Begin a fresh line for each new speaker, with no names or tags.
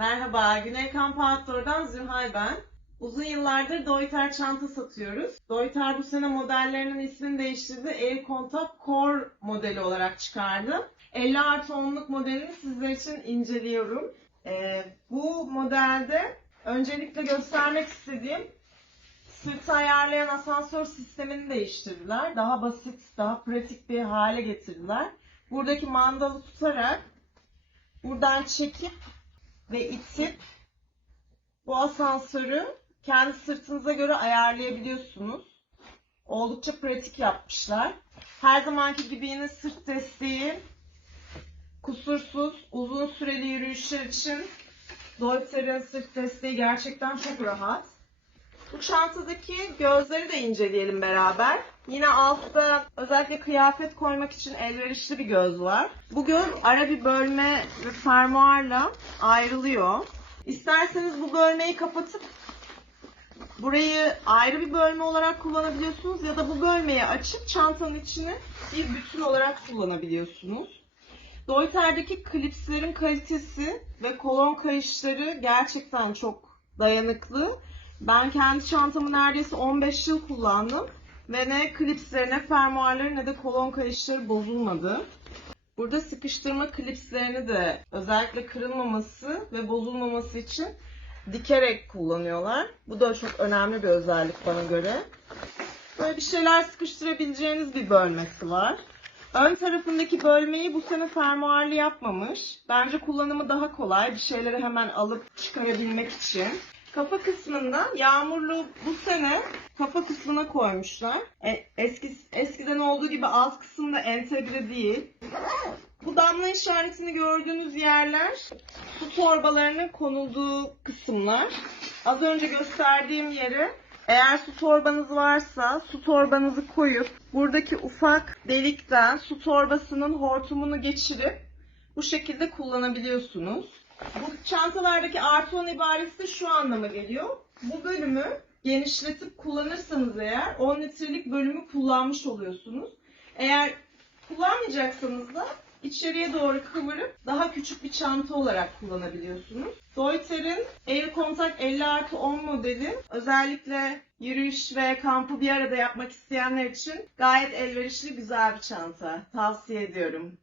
Merhaba, Güney Kamp Outdoor'dan Zühay ben. Uzun yıllardır Deuter çanta satıyoruz. Deuter bu sene modellerinin ismini değiştirdi. Air Contact Core modeli olarak çıkardı. 50 artı 10'luk modelini sizler için inceliyorum. Ee, bu modelde öncelikle göstermek istediğim sırtı ayarlayan asansör sistemini değiştirdiler. Daha basit, daha pratik bir hale getirdiler. Buradaki mandalı tutarak buradan çekip ve itip bu asansörü kendi sırtınıza göre ayarlayabiliyorsunuz. Oldukça pratik yapmışlar. Her zamanki gibi yine sırt desteği kusursuz, uzun süreli yürüyüşler için Deuter'in sırt desteği gerçekten çok rahat. Bu çantadaki gözleri de inceleyelim beraber. Yine altta özellikle kıyafet koymak için elverişli bir göz var. Bu göz ara bir bölme ve fermuarla ayrılıyor. İsterseniz bu bölmeyi kapatıp burayı ayrı bir bölme olarak kullanabiliyorsunuz ya da bu bölmeyi açıp çantanın içini bir bütün olarak kullanabiliyorsunuz. Deuter'deki klipslerin kalitesi ve kolon kayışları gerçekten çok dayanıklı. Ben kendi çantamı neredeyse 15 yıl kullandım ve ne klipsleri ne fermuarları ne de kolon kayışları bozulmadı. Burada sıkıştırma klipslerini de özellikle kırılmaması ve bozulmaması için dikerek kullanıyorlar. Bu da çok önemli bir özellik bana göre. Böyle bir şeyler sıkıştırabileceğiniz bir bölmesi var. Ön tarafındaki bölmeyi bu sene fermuarlı yapmamış. Bence kullanımı daha kolay. Bir şeyleri hemen alıp çıkarabilmek için. Kafa kısmında yağmurlu bu sene kafa kısmına koymuşlar. E, eski, eskiden olduğu gibi alt kısımda entegre değil. Bu damla işaretini gördüğünüz yerler su torbalarının konulduğu kısımlar. Az önce gösterdiğim yere eğer su torbanız varsa su torbanızı koyup buradaki ufak delikten su torbasının hortumunu geçirip bu şekilde kullanabiliyorsunuz. Bu çantalardaki artı 10 ibaresi şu anlama geliyor. Bu bölümü genişletip kullanırsanız eğer 10 litrelik bölümü kullanmış oluyorsunuz. Eğer kullanmayacaksanız da içeriye doğru kıvırıp daha küçük bir çanta olarak kullanabiliyorsunuz. Deuter'in Air Contact 50 artı 10 modeli özellikle yürüyüş ve kampı bir arada yapmak isteyenler için gayet elverişli güzel bir çanta. Tavsiye ediyorum.